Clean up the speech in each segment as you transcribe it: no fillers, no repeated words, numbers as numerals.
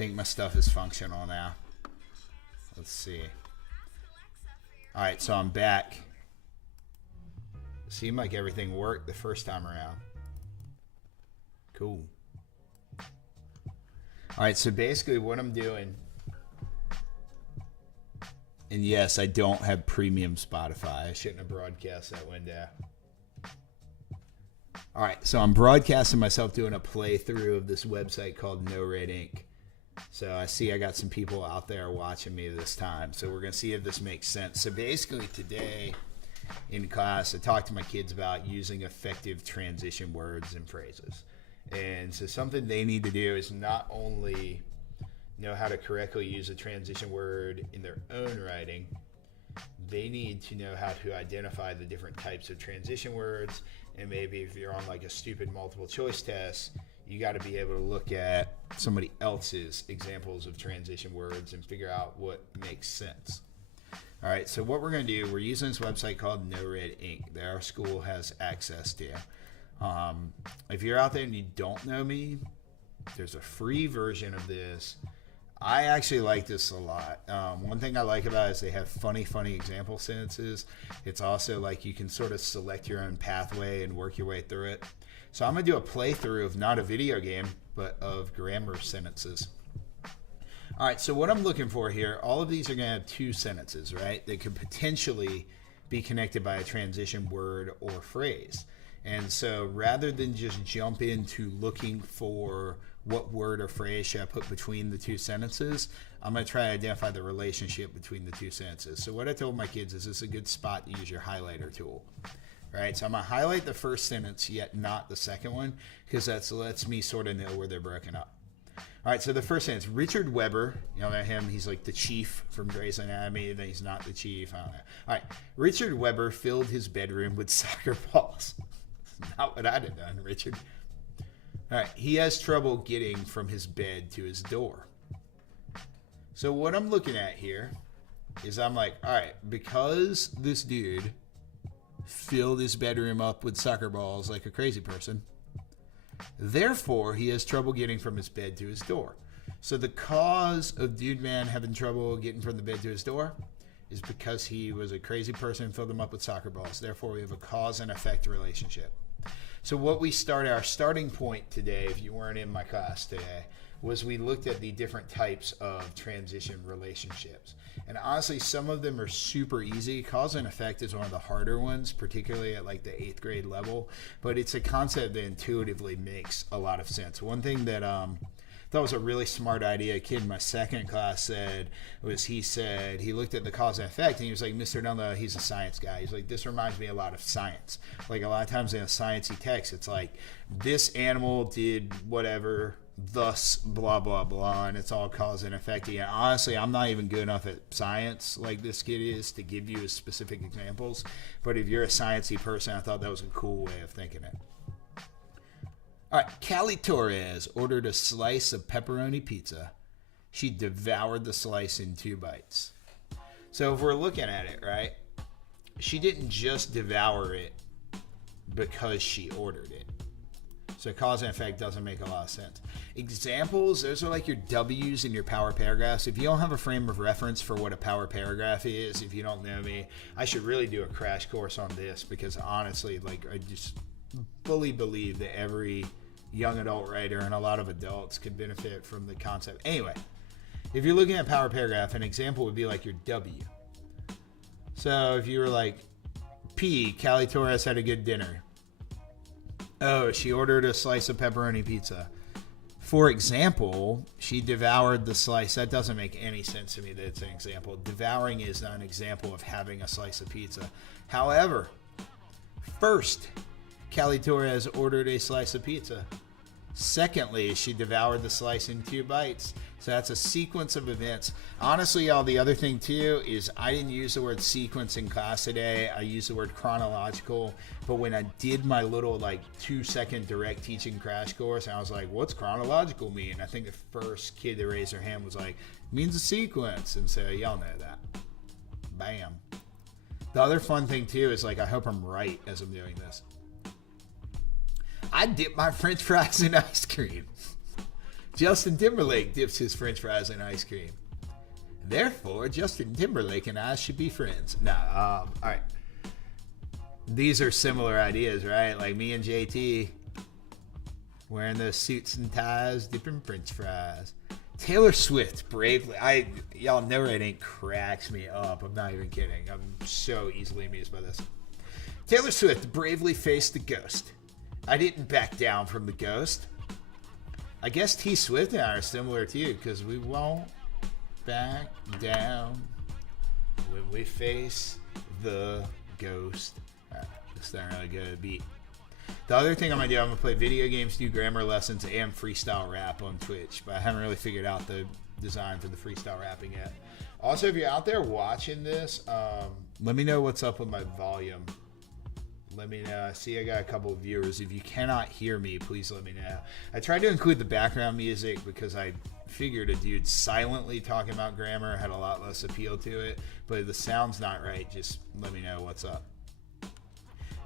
think my stuff is functional now. Let's see. All right, so I'm back. Seemed like everything worked the first time around. Cool. All right, so basically what I'm doing, and yes, I don't have premium Spotify. I shouldn't have broadcast that window. All right, so I'm broadcasting myself doing a playthrough of this website called NoRedInk. So I see I got some people out there watching me this time. So we're going to see if this makes sense. So basically today in class, I talked to my kids about using effective transition words and phrases. And so something they need to do is not only know how to correctly use a transition word in their own writing, they need to know how to identify the different types of transition words. And maybe if you're on like a stupid multiple choice test, you got to be able to look at somebody else's examples of transition words and figure out what makes sense. All right, so what we're going to do, we're using this website called NoRedInk that our school has access to. If you're out there and you don't know me, there's a free version of this. I actually like this a lot. One thing I like about it is they have funny example sentences. It's also like you can sort of select your own pathway and work your way through it. So I'm going to do a playthrough of not a video game, but of grammar sentences. All right, so what I'm looking for here, all of these are going to have two sentences, right? They could potentially be connected by a transition word or phrase. And so rather than just jump into looking for what word or phrase should I put between the two sentences, I'm going to try to identify the relationship between the two sentences. So what I told my kids is this is a good spot to use your highlighter tool. Right, so I'm going to highlight the first sentence, yet not the second one, because that lets me sort of know where they're broken up. All right, so the first sentence, Richard Webber, you know him, he's like the chief from Grey's Anatomy, then he's not the chief, I don't know. All right, Richard Webber filled his bedroom with soccer balls. Not what I'd have done, Richard. All right, he has trouble getting from his bed to his door. So what I'm looking at here is I'm like, all right, because this dude filled his bedroom up with soccer balls like a crazy person, therefore he has trouble getting from his bed to his door. So the cause of dude man having trouble getting from the bed to his door is because he was a crazy person and filled them up with soccer balls. Therefore we have a cause and effect relationship. So what we started, our starting point today, if you weren't in my class today, was we looked at the different types of transition relationships. And honestly, some of them are super easy. Cause and effect is one of the harder ones, particularly at like the 8th grade level. But it's a concept that intuitively makes a lot of sense. One thing that thought was a really smart idea a kid in my second class said was he looked at the cause and effect and he was like, MrDunlo, he's a science guy. He's like, this reminds me a lot of science. Like a lot of times in a sciencey text, it's like, this animal did whatever, thus blah blah blah, and it's all cause and effect. And honestly, I'm not even good enough at science like this kid is to give you specific examples, but if you're a sciencey person, I thought that was a cool way of thinking it. All right, Callie Torres ordered a slice of pepperoni pizza. She devoured the slice in 2 bites. So if we're looking at it, right, she didn't just devour it because she ordered it. So cause and effect doesn't make a lot of sense. Examples, those are like your W's in your power paragraphs. If you don't have a frame of reference for what a power paragraph is, if you don't know me, I should really do a crash course on this because honestly, like I just fully believe that every young adult writer and a lot of adults could benefit from the concept. Anyway, if you're looking at power paragraph, an example would be like your W. So if you were like, P, Callie Torres had a good dinner. Oh, she ordered a slice of pepperoni pizza. For example, she devoured the slice. That doesn't make any sense to me that it's an example. Devouring is not an example of having a slice of pizza. However, first, Callie Torres ordered a slice of pizza. Secondly, she devoured the slice in 2 bites. So that's a sequence of events. Honestly, y'all, the other thing too is I didn't use the word sequence in class today. I used the word chronological. But when I did my little like 2-second direct teaching crash course, I was like, what's chronological mean? I think the first kid that raised their hand was like, it means a sequence. And so y'all know that. Bam. The other fun thing too is like, I hope I'm right as I'm doing this. I dip my French fries in ice cream. Justin Timberlake dips his french fries in ice cream. Therefore, Justin Timberlake and I should be friends. All right. These are similar ideas, right? Like me and JT wearing those suits and ties, dipping french fries. Taylor Swift bravely, y'all know NoRedInk cracks me up. I'm not even kidding. I'm so easily amused by this. Taylor Swift bravely faced the ghost. I didn't back down from the ghost. I guess T Swift and I are similar to you because we won't back down when we face the ghost. Alright, this not really good beat. The other thing I'm going to do, I'm going to play video games, do grammar lessons, and freestyle rap on Twitch. But I haven't really figured out the design for the freestyle rapping yet. Also, if you're out there watching this, let me know what's up with my volume. Let me know. I see I got a couple of viewers. If you cannot hear me, please let me know. I tried to include the background music because I figured a dude silently talking about grammar had a lot less appeal to it. But if the sound's not right, just let me know what's up.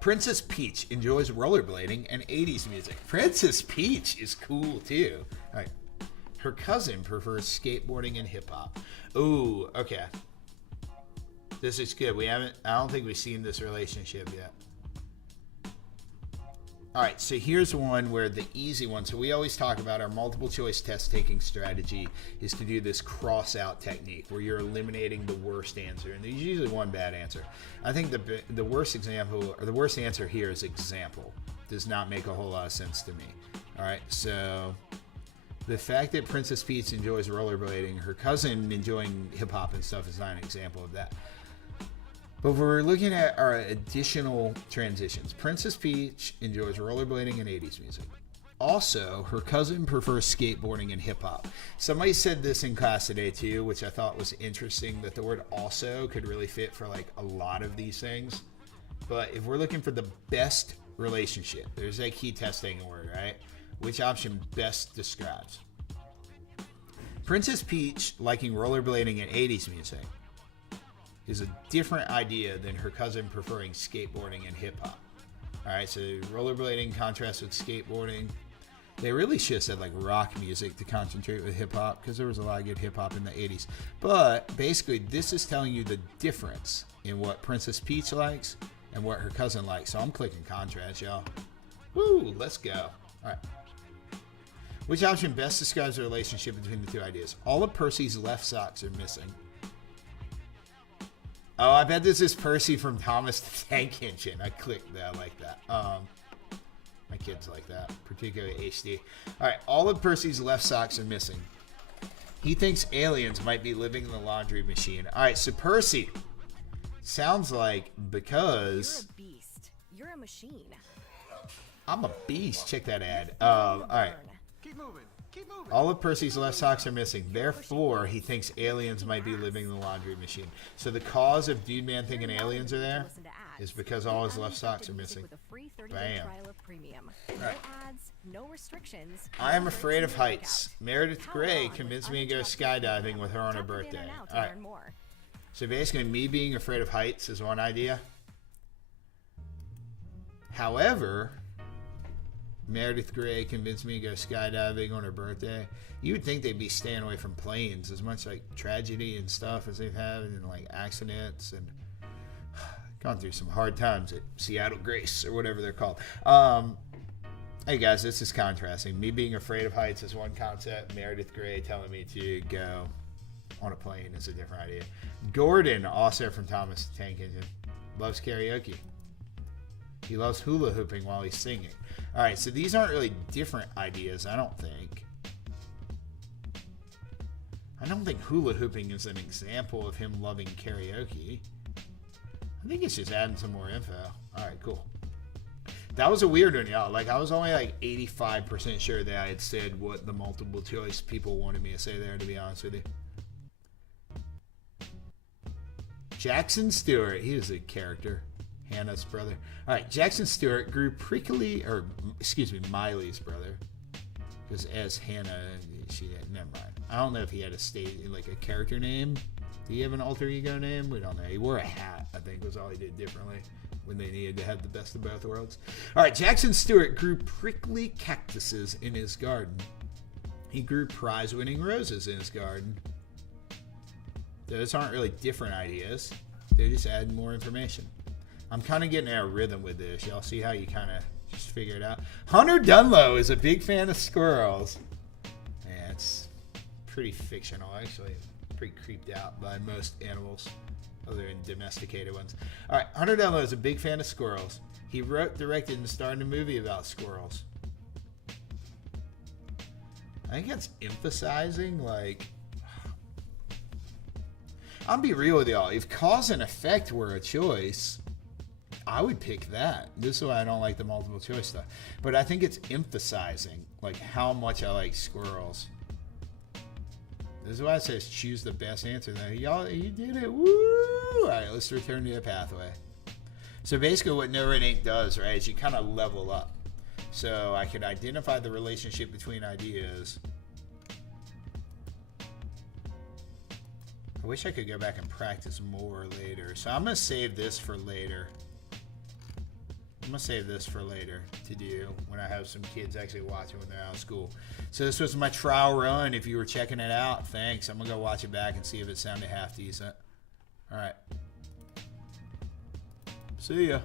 Princess Peach enjoys rollerblading and 80s music. Princess Peach is cool too. All right. Her cousin prefers skateboarding and hip hop. Ooh, okay. This is good. I don't think we've seen this relationship yet. All right, so here's one where the easy one. So we always talk about our multiple choice test taking strategy is to do this cross out technique where you're eliminating the worst answer. And there's usually one bad answer. I think the worst example or the worst answer here is example. Does not make a whole lot of sense to me. All right, so the fact that Princess Peach enjoys rollerblading, her cousin enjoying hip hop and stuff is not an example of that. But we're looking at our additional transitions. Princess Peach enjoys rollerblading and 80s music. Also, her cousin prefers skateboarding and hip-hop. Somebody said this in class today, too, which I thought was interesting, that the word also could really fit for, like, a lot of these things. But if we're looking for the best relationship, there's that key testing word, right? Which option best describes? Princess Peach liking rollerblading and 80s music is a different idea than her cousin preferring skateboarding and hip-hop. All right, so rollerblading contrasts with skateboarding. They really should have said like rock music to concentrate with hip-hop because there was a lot of good hip-hop in the 80s. But basically, this is telling you the difference in what Princess Peach likes and what her cousin likes. So I'm clicking contrast, y'all. Woo, let's go. All right. Which option best describes the relationship between the two ideas? All of Percy's left socks are missing. Oh, I bet this is Percy from Thomas the Tank Engine. I clicked that. I like that. My kids like that, particularly HD. All right, all of Percy's left socks are missing. He thinks aliens might be living in the laundry machine. All right, so Percy sounds like because you're a beast. You're a machine. I'm a beast. Check that ad. All right. Keep moving. Keep moving. All of Percy's left socks are missing. Therefore, he thinks aliens might be living in the laundry machine. So the cause of Dude Man thinking aliens are there is because all his left socks are missing. Bam. Right. No restrictions. I am afraid of heights. Meredith Grey convinced me to go skydiving with her on her birthday. All right. So basically, me being afraid of heights is one idea. However, Meredith Grey convinced me to go skydiving on her birthday. You would think they'd be staying away from planes, as much like tragedy and stuff as they've had, and like accidents and gone through some hard times at Seattle Grace or whatever they're called. Hey guys, this is contrasting. Me being afraid of heights is one concept. Meredith Grey telling me to go on a plane is a different idea. Gordon, also from Thomas the Tank Engine, loves karaoke. He loves hula hooping while he's singing. All right, so these aren't really different ideas, I don't think. I don't think hula hooping is an example of him loving karaoke. I think it's just adding some more info. All right, cool. That was a weird one, y'all. Like, I was only like 85% sure that I had said what the multiple choice people wanted me to say there, to be honest with you. Jackson Stewart, he was a character. Hannah's brother. All right, Jackson Stewart grew prickly, or excuse me, Miley's brother. Because as Hannah, never mind. I don't know if he had a character name. Did he have an alter ego name? We don't know. He wore a hat, I think, was all he did differently when they needed to have the best of both worlds. All right, Jackson Stewart grew prickly cactuses in his garden. He grew prize-winning roses in his garden. Those aren't really different ideas. They just add more information. I'm kind of getting in a rhythm with this. Y'all see how you kind of just figure it out? MrDunlo is a big fan of squirrels. Yeah, it's pretty fictional, actually. Pretty creeped out by most animals, other than domesticated ones. All right, MrDunlo is a big fan of squirrels. He wrote, directed, and starred in a movie about squirrels. I think that's emphasizing, like... I'll be real with y'all. If cause and effect were a choice, I would pick that. This is why I don't like the multiple choice stuff. But I think it's emphasizing, like, how much I like squirrels. This is why it says choose the best answer. Now, y'all, you did it. Woo! All right, let's return to the pathway. So basically what NoRedInk does, right, is you kind of level up. So I could identify the relationship between ideas. I wish I could go back and practice more later. So I'm going to save this for later. I'm going to save this for later to do when I have some kids actually watching when they're out of school. So this was my trial run. If you were checking it out, thanks. I'm going to go watch it back and see if it sounded half decent. All right. See ya.